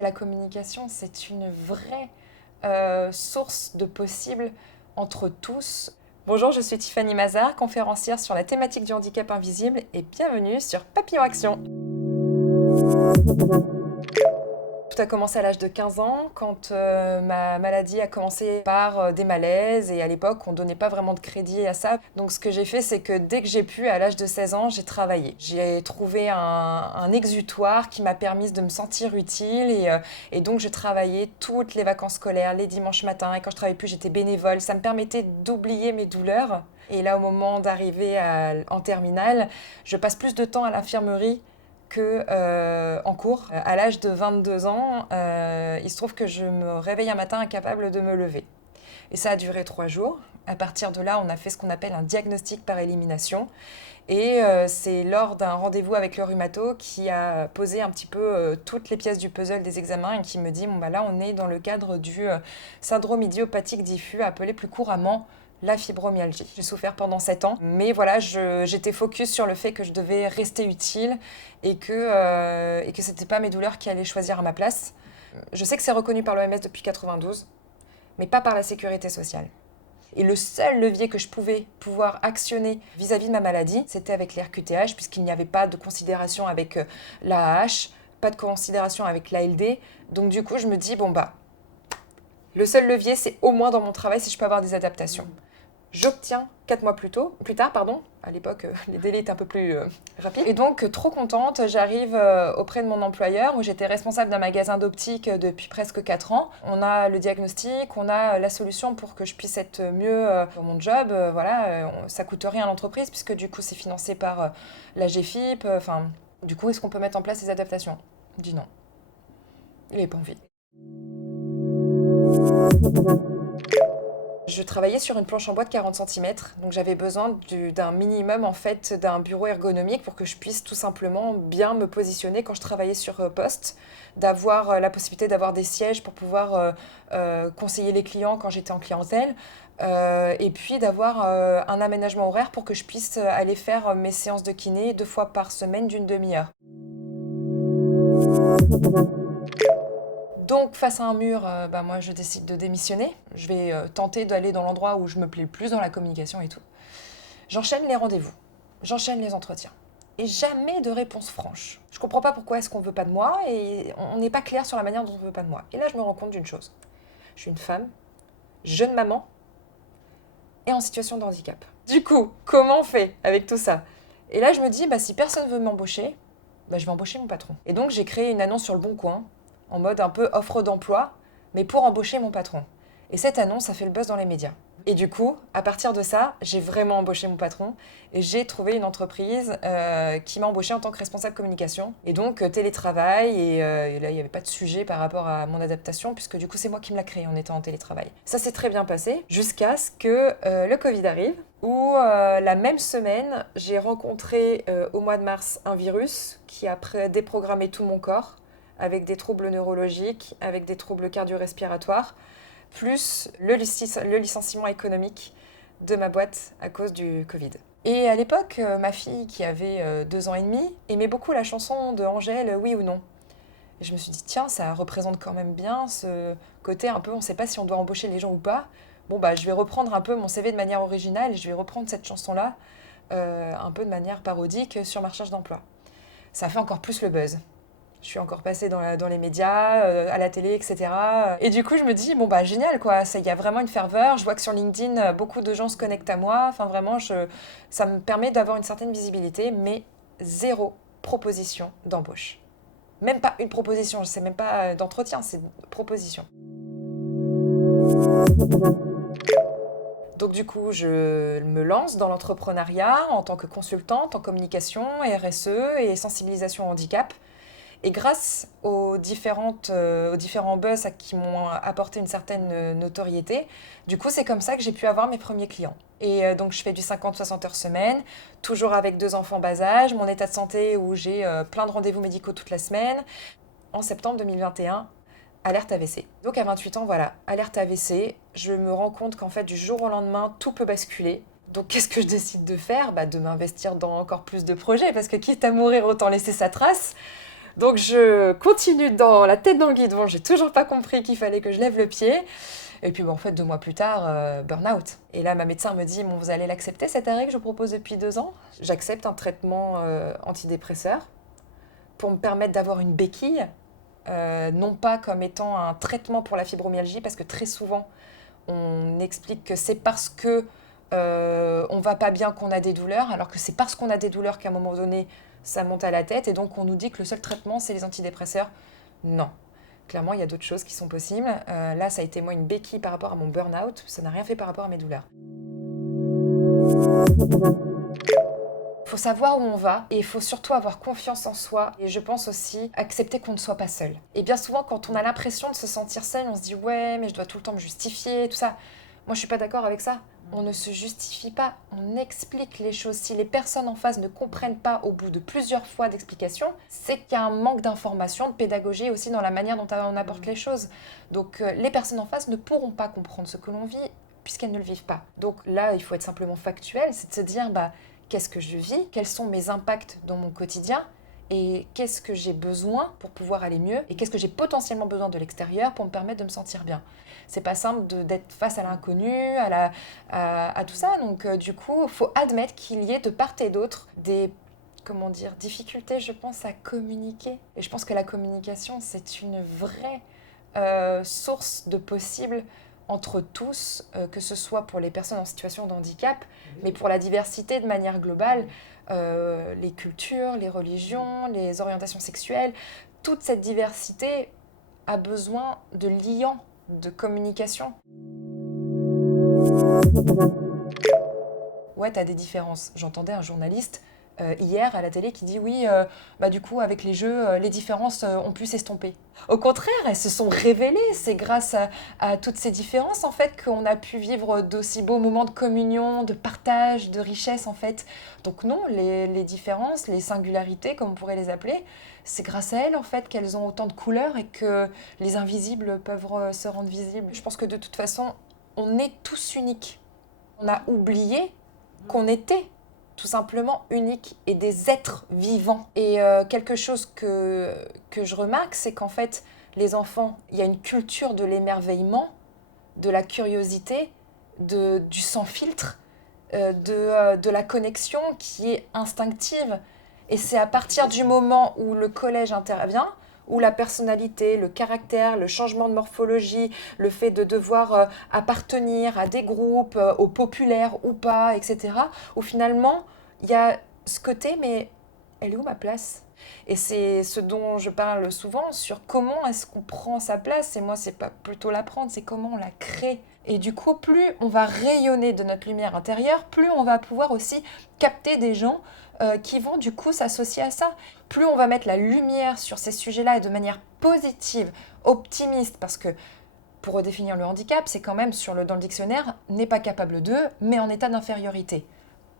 La communication, c'est une vraie source de possibles entre tous. Bonjour, je suis Tiffany Mazar, conférencière sur la thématique du handicap invisible et bienvenue sur Papillon Action. Tout a commencé à l'âge de 15 ans, quand ma maladie a commencé par des malaises, et à l'époque, on ne donnait pas vraiment de crédit à ça. Donc ce que j'ai fait, c'est que dès que j'ai pu, à l'âge de 16 ans, j'ai travaillé. J'ai trouvé un exutoire qui m'a permis de me sentir utile, et donc je travaillais toutes les vacances scolaires, les dimanches matins, et quand je travaillais plus, j'étais bénévole. Ça me permettait d'oublier mes douleurs. Et là, au moment d'arriver en terminale, je passe plus de temps à l'infirmerie en cours. À l'âge de 22 ans, il se trouve que je me réveille un matin incapable de me lever. Et ça a duré 3 jours. À partir de là, on a fait ce qu'on appelle un diagnostic par élimination. Et c'est lors d'un rendez-vous avec le rhumato qui a posé un petit peu toutes les pièces du puzzle des examens et qui me dit, bon bah là on est dans le cadre du syndrome idiopathique diffus, appelé plus couramment la fibromyalgie. J'ai souffert pendant 7 ans, mais voilà, j'étais focus sur le fait que je devais rester utile et que c'était pas mes douleurs qui allaient choisir à ma place. Je sais que c'est reconnu par l'OMS depuis 92, mais pas par la sécurité sociale. Et le seul levier que je pouvais pouvoir actionner vis-à-vis de ma maladie, c'était avec les RQTH, puisqu'il n'y avait pas de considération avec l'AAH, pas de considération avec l'ALD. Donc du coup, je me dis, bon bah, le seul levier, c'est au moins dans mon travail si je peux avoir des adaptations. J'obtiens 4 mois plus tard, à l'époque les délais étaient un peu plus rapides. Et donc trop contente, j'arrive auprès de mon employeur où j'étais responsable d'un magasin d'optique depuis presque 4 ans. On a le diagnostic, on a la solution pour que je puisse être mieux dans mon job. Ça coûte rien à l'entreprise puisque du coup c'est financé par la GFIP. Du coup, est-ce qu'on peut mettre en place ces adaptations? Je dis non. Il n'avait pas envie. Je travaillais sur une planche en bois de 40 cm, donc j'avais besoin d'un minimum en fait d'un bureau ergonomique pour que je puisse tout simplement bien me positionner quand je travaillais sur poste, d'avoir la possibilité d'avoir des sièges pour pouvoir conseiller les clients quand j'étais en clientèle, et puis d'avoir un aménagement horaire pour que je puisse aller faire mes séances de kiné 2 fois par semaine d'une demi-heure. Donc face à un mur, moi je décide de démissionner. Je vais tenter d'aller dans l'endroit où je me plais le plus dans la communication et tout. J'enchaîne les rendez-vous, j'enchaîne les entretiens. Et jamais de réponse franche. Je comprends pas pourquoi est-ce qu'on veut pas de moi et on n'est pas clair sur la manière dont on veut pas de moi. Et là je me rends compte d'une chose. Je suis une femme, jeune maman et en situation de handicap. Du coup, comment on fait avec tout ça? Et là je me dis, si personne veut m'embaucher, je vais embaucher mon patron. Et donc j'ai créé une annonce sur le Bon Coin, en mode un peu offre d'emploi, mais pour embaucher mon patron. Et cette annonce a fait le buzz dans les médias. Et du coup, à partir de ça, j'ai vraiment embauché mon patron et j'ai trouvé une entreprise qui m'a embauché en tant que responsable communication. Et donc télétravail, et là il n'y avait pas de sujet par rapport à mon adaptation puisque du coup c'est moi qui me l'a créé en étant en télétravail. Ça s'est très bien passé jusqu'à ce que le Covid arrive où la même semaine j'ai rencontré au mois de mars un virus qui a déprogrammé tout mon corps avec des troubles neurologiques, avec des troubles cardio-respiratoires, plus le licenciement économique de ma boîte à cause du Covid. Et à l'époque, ma fille, qui avait 2 ans et demi, aimait beaucoup la chanson de Angèle, Oui ou non. Et je me suis dit, tiens, ça représente quand même bien ce côté un peu, on ne sait pas si on doit embaucher les gens ou pas. Bon, je vais reprendre un peu mon CV de manière originale et je vais reprendre cette chanson-là un peu de manière parodique sur ma recherche d'emploi. Ça a fait encore plus le buzz. Je suis encore passée dans les médias, à la télé, etc. Et du coup, je me dis, génial, quoi. Il y a vraiment une ferveur. Je vois que sur LinkedIn, beaucoup de gens se connectent à moi. Enfin, vraiment, ça me permet d'avoir une certaine visibilité, mais zéro proposition d'embauche. Même pas une proposition, c'est même pas d'entretien, c'est une proposition. Donc du coup, je me lance dans l'entrepreneuriat en tant que consultante en communication, RSE et sensibilisation au handicap. Et grâce aux différents buzz qui m'ont apporté une certaine notoriété, du coup, c'est comme ça que j'ai pu avoir mes premiers clients. Et donc, je fais du 50-60 heures semaine, toujours avec 2 enfants bas âge, mon état de santé où j'ai plein de rendez-vous médicaux toute la semaine. En septembre 2021, alerte AVC. Donc à 28 ans, voilà, alerte AVC. Je me rends compte qu'en fait, du jour au lendemain, tout peut basculer. Donc qu'est-ce que je décide de faire? De m'investir dans encore plus de projets, parce que quitte à mourir, autant laisser sa trace. Donc je continue dans la tête dans le guidon, j'ai toujours pas compris qu'il fallait que je lève le pied. Et puis en fait, 2 mois plus tard, burn-out. Et là, ma médecin me dit, bon, vous allez l'accepter, cet arrêt que je vous propose depuis 2 ans. J'accepte un traitement antidépresseur pour me permettre d'avoir une béquille, non pas comme étant un traitement pour la fibromyalgie, parce que très souvent, on explique que c'est parce que on va pas bien qu'on a des douleurs, alors que c'est parce qu'on a des douleurs qu'à un moment donné, ça monte à la tête, et donc on nous dit que le seul traitement, c'est les antidépresseurs. Non. Clairement, il y a d'autres choses qui sont possibles. Là, ça a été moi une béquille par rapport à mon burn-out. Ça n'a rien fait par rapport à mes douleurs. Il faut savoir où on va et il faut surtout avoir confiance en soi. Et je pense aussi accepter qu'on ne soit pas seul. Et bien souvent, quand on a l'impression de se sentir seul, on se dit « ouais, mais je dois tout le temps me justifier, tout ça ». Moi, je suis pas d'accord avec ça. On ne se justifie pas, on explique les choses. Si les personnes en face ne comprennent pas au bout de plusieurs fois d'explication, c'est qu'il y a un manque d'information, de pédagogie aussi dans la manière dont on aborde les choses. Donc les personnes en face ne pourront pas comprendre ce que l'on vit puisqu'elles ne le vivent pas. Donc là, il faut être simplement factuel, c'est de se dire qu'est-ce que je vis, quels sont mes impacts dans mon quotidien, et qu'est-ce que j'ai besoin pour pouvoir aller mieux, et qu'est-ce que j'ai potentiellement besoin de l'extérieur pour me permettre de me sentir bien. C'est pas simple d'être face à l'inconnu, à tout ça, donc du coup, il faut admettre qu'il y ait de part et d'autre des difficultés, je pense, à communiquer. Et je pense que la communication, c'est une vraie source de possible entre tous, que ce soit pour les personnes en situation de handicap, mais pour la diversité de manière globale, les cultures, les religions, les orientations sexuelles, toute cette diversité a besoin de liants, de communication. Ouais, t'as des différences. J'entendais un journaliste hier à la télé qui dit oui, du coup avec les jeux, les différences ont pu s'estomper. Au contraire, elles se sont révélées. C'est grâce à toutes ces différences en fait qu'on a pu vivre d'aussi beaux moments de communion, de partage, de richesse en fait. Donc non, les différences, les singularités comme on pourrait les appeler, c'est grâce à elles en fait qu'elles ont autant de couleurs et que les invisibles peuvent se rendre visibles. Je pense que de toute façon, on est tous uniques. On a oublié qu'on était tout simplement uniques et des êtres vivants. Et quelque chose que je remarque, c'est qu'en fait, les enfants, il y a une culture de l'émerveillement, de la curiosité, du sans-filtre, de la connexion qui est instinctive. Et c'est à partir du moment où le collège intervient, où la personnalité, le caractère, le changement de morphologie, le fait de devoir appartenir à des groupes, aux populaires ou pas, etc., où finalement, il y a ce côté, mais elle est où ma place ? Et c'est ce dont je parle souvent, sur comment est-ce qu'on prend sa place, et moi, c'est pas plutôt la prendre, c'est comment on la crée. Et du coup, plus on va rayonner de notre lumière intérieure, plus on va pouvoir aussi capter des gens qui vont du coup s'associer à ça. Plus on va mettre la lumière sur ces sujets-là et de manière positive, optimiste, parce que pour redéfinir le handicap, c'est quand même dans le dictionnaire, n'est pas capable de, mais en état d'infériorité.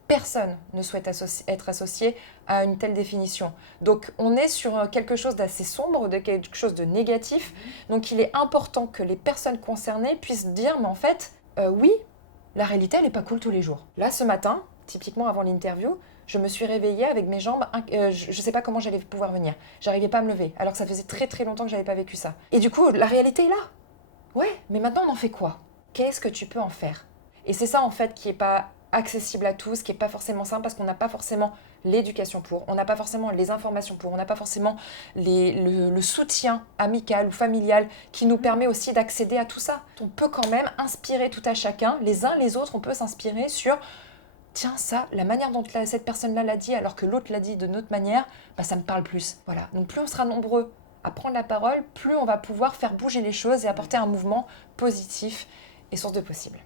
Personne ne souhaite être associé à une telle définition. Donc on est sur quelque chose d'assez sombre, de quelque chose de négatif. Donc il est important que les personnes concernées puissent dire, mais en fait, oui, la réalité, elle n'est pas cool tous les jours. Là, ce matin, typiquement avant l'interview, je me suis réveillée avec mes jambes, je ne sais pas comment j'allais pouvoir venir. J'arrivais pas à me lever, alors que ça faisait très très longtemps que j'avais pas vécu ça. Et du coup, la réalité est là. Ouais, mais maintenant on en fait quoi ? Qu'est-ce que tu peux en faire ? Et c'est ça en fait qui est pas accessible à tous, qui est pas forcément simple parce qu'on n'a pas forcément l'éducation pour, on n'a pas forcément les informations pour, on n'a pas forcément le soutien amical ou familial qui nous permet aussi d'accéder à tout ça. On peut quand même inspirer tout à chacun, les uns les autres, on peut s'inspirer sur tiens, ça, la manière dont cette personne-là l'a dit, alors que l'autre l'a dit de notre manière, ça me parle plus. Voilà. Donc plus on sera nombreux à prendre la parole, plus on va pouvoir faire bouger les choses et apporter un mouvement positif et source de possible.